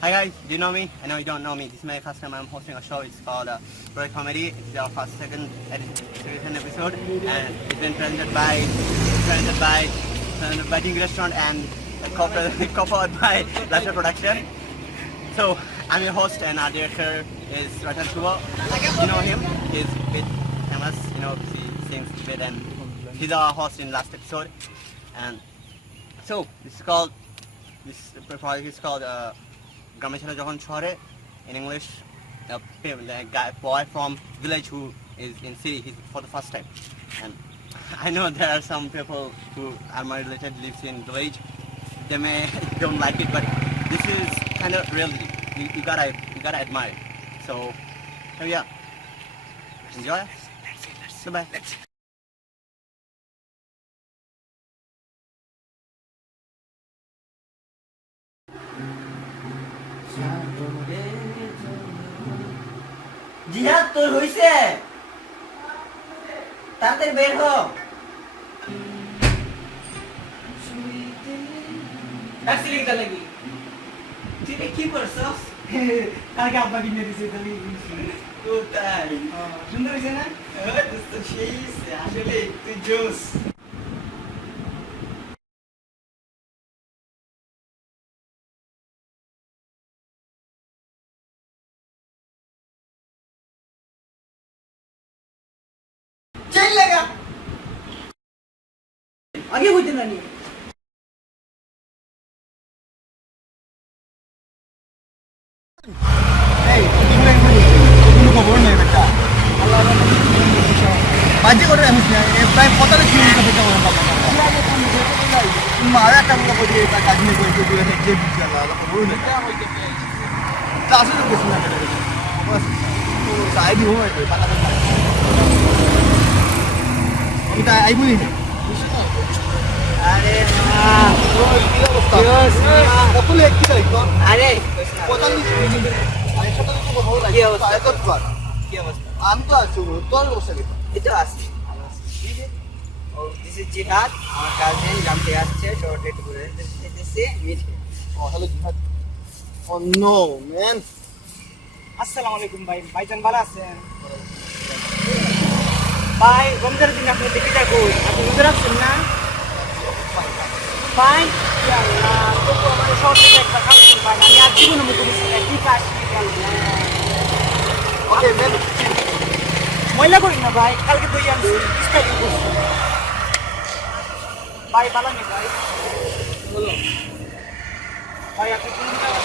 Hi guys, do you know me? I know you don't know me. This is my first time I'm hosting a show. It's called Project Comedy. It's our first second episode, and it's been presented by Wedding Restaurant and co-powered by Lasher Production. So I'm your host, and our director is Ratan Suba. You know him. He's a bit famous. You know, he sings a bit, and he's our host in last episode. And so this project is called গ্রামে ছেলে যখন শহরে, in English, a boy from village who is in city for the first time. And I know there are some people who are my related lives in village. They may don't like it, but this is kind of reality. You gotta admire it. So yeah, enjoy. Bye. জিহাদ তোর হইছে তাড়াতাড়ি বের হ taxi লিখতে লাগি তুই কি করছস কালকে আপনাকে নিয়ে দিছি তাহলে ও তাই সুন্দর হয়েছে না দোস্ত সেই আসলে তুই জোস চেন লাগা আগে হইতে না নিয়ে এই কোনো খবর নেই বেটা বাজে করে আমি প্রায় 45 মিনিট বেটা বললাম মারা একটা কথা বলি এটা কাজ নিয়ে করে দিয়ে যে দিচ্ছে আল্লাহ খবর নেই তা আসলে কিছু না করে বাস তো সাইড হয় তো পালা আমি তাই আই বলি না আরে ওই কি অবস্থা কতলে কি যাই তো আরে 45 মিনিট আরে কত তো খবর লাগে কি অবস্থা? কি অবস্থা আমি তো আছি তোর অবস্থা কি এই তো আসছি দিস ইজ জিহাদ আমার কাজিন জানতে আসছে শর্ট একটু ঘুরে যেতেছে meet Oh, hello, Jihad. Oh no, man. আসসালামু আলাইকুম ভাই ভাইজান ভালো আছেন ভাই রমজানের দিন আপনি দেখে যাবো আপনি রোজা রাখছেন না ভাই আল্লাহ তো আমার শর্ট থেকে একটা খাওয়াচ্ছেন ভাই আমি আর জীবনে মুখে দিচ্ছি কি কাজ Okay, man. ময়লা করি না ভাই কালকে তুই আমি স্টাইল করছি ভাই ভালো নেই ভাই বলো ভাই আপনি কোন জায়গা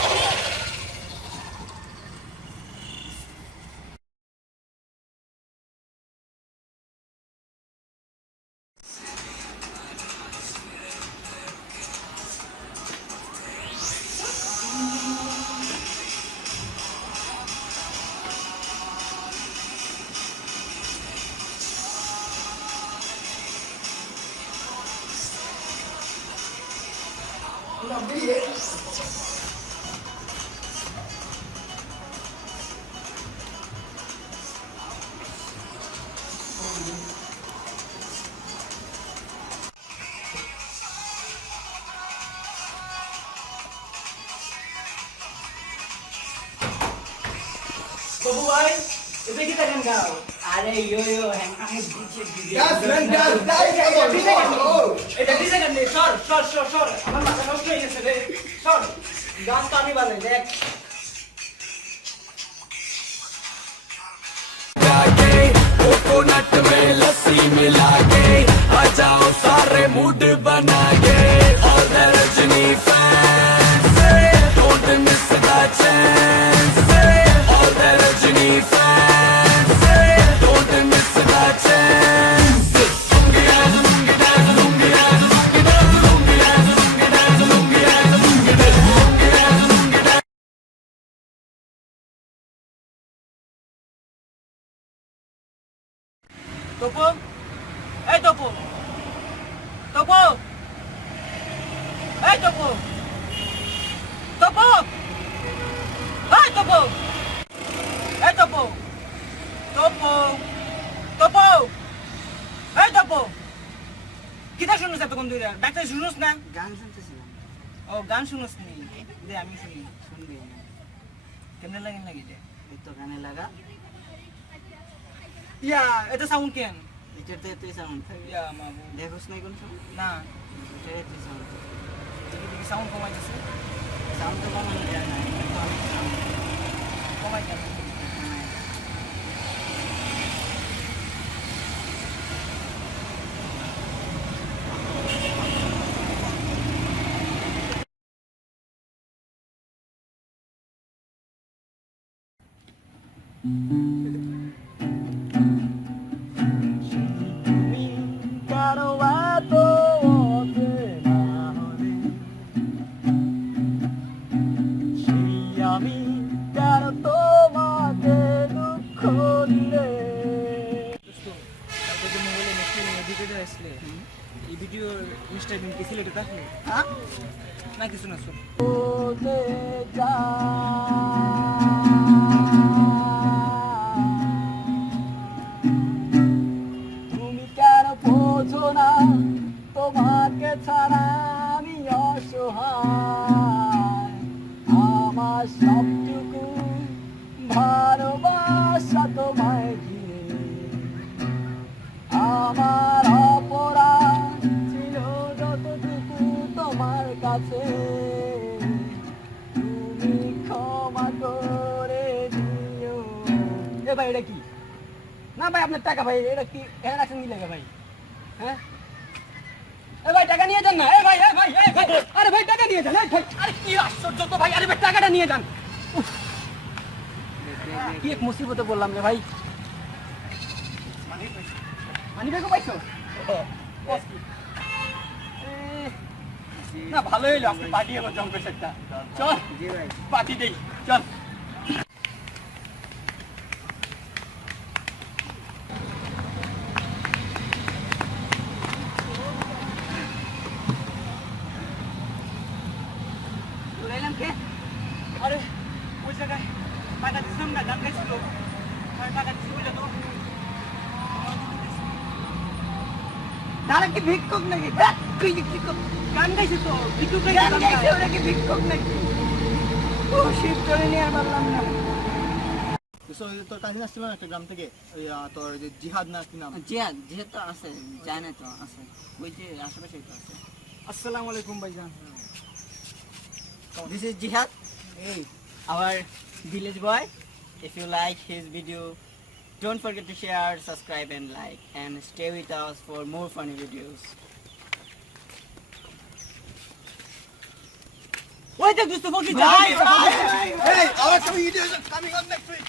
Babu boy, itu kita kan kau. আরে ইয়ো হ্যাং আমি দিচ্ছি Yes, man, yes, এটা দিছে কেন সর আমার মাথা নষ্ট হয়ে গেছে রে সর গান তো আমি বাজাই দেখ कोकोनट में लस्सी मिला के आ जाओ सारे मूड बना के all the Rajni fans don't miss the chance all the Rajni fans don't miss the chance Topo, hey Topo, Topo, hey Topo, Topo, hey Topo, hey Topo, Topo, Topo, hey Topo. Kita শুনুস এতক্ষণ ধরে doctor শুনুস না গান শুনতেছিলাম ও গান শুনুস নি দে আমি শুনি শুনবি কেমনে লাগেন লাগি যে এই তো কানে লাগা ইয়া এটা সাউন্ড কেন এটার তো এতই সাউন্ড থাকে ইয়া মামু দেখোস নাই কোন সাউন্ড না এটার এতই সাউন্ড দেখি সাউন্ড কমাই দিছে সাউন্ড তো কমানো যায় না কিন্তু অনেক সাউন্ড কমাই কেন কারো এত অচেনা হলে সেই আমি কেন তোমাকে দুঃখ দিলে তারপর যে মোবাইলে নেক্সট ভিডিওটা আসলে এই ভিডিও ইনস্টা দিন কি সিলেক্ট থাকলে হ্যাঁ না কিছু না শুন বলতে তুমি কেন বোঝো না তোমাকে ছাড়া আমি অসহায় আমার সবটুকু ভালোবাসা তোমায় ঘিরে আমার অপরাধ ছিল যতটুকু তোমার কাছে তুমি ক্ষমা করে দিও এ ভাই এটা কি না ভাই আপনার টাকা ভাই এটা কি এখানে রাখছেন কি লাগে ভাই হ্যাঁ এ ভাই টাকা নিয়ে যান না এ ভাই আরে ভাই টাকা নিয়ে যান এই ভাই আরে কি আশ্চর্য তো ভাই আরে ভাই টাকাটা নিয়ে যান উফ, কি এক মুসিবতে বললাম রে ভাই মানি ব্যাগও পাইছো না ভালো হইলো আপনি পার্টি এবার জম্পের সেটটা চল জি ভাই পার্টি দেই চল উড়াইলাম কে আরে ওই জায়গায় টাকা দিছিলাম না দাম গেছিল টাকা দিছি বুঝলে তো তারা কি ভিক্ষুক নাকি ধ্যাৎ, তুই কি ভিক্ষুক গান গাইছি তো ভিডিও গান গাইছে ওরা কি ভিক্ষুক নাকি ও শিব চলে নিয়ে আর পারলাম না তোর কাহিনী আসছিল না একটা গ্রাম থেকে ওই তোর যে জিহাদ না কি নাম জিহাদ জিহাদ তো আছে জানে তো আছে ওই যে আশেপাশে তো আছে আসসালামু আলাইকুম ভাইজান This is Jihad, our village boy. If you like his video, don't forget to share, subscribe and like and stay with us for more funny videos. ওই যে দুষ্ট ফকির Hey, our video is coming on next week.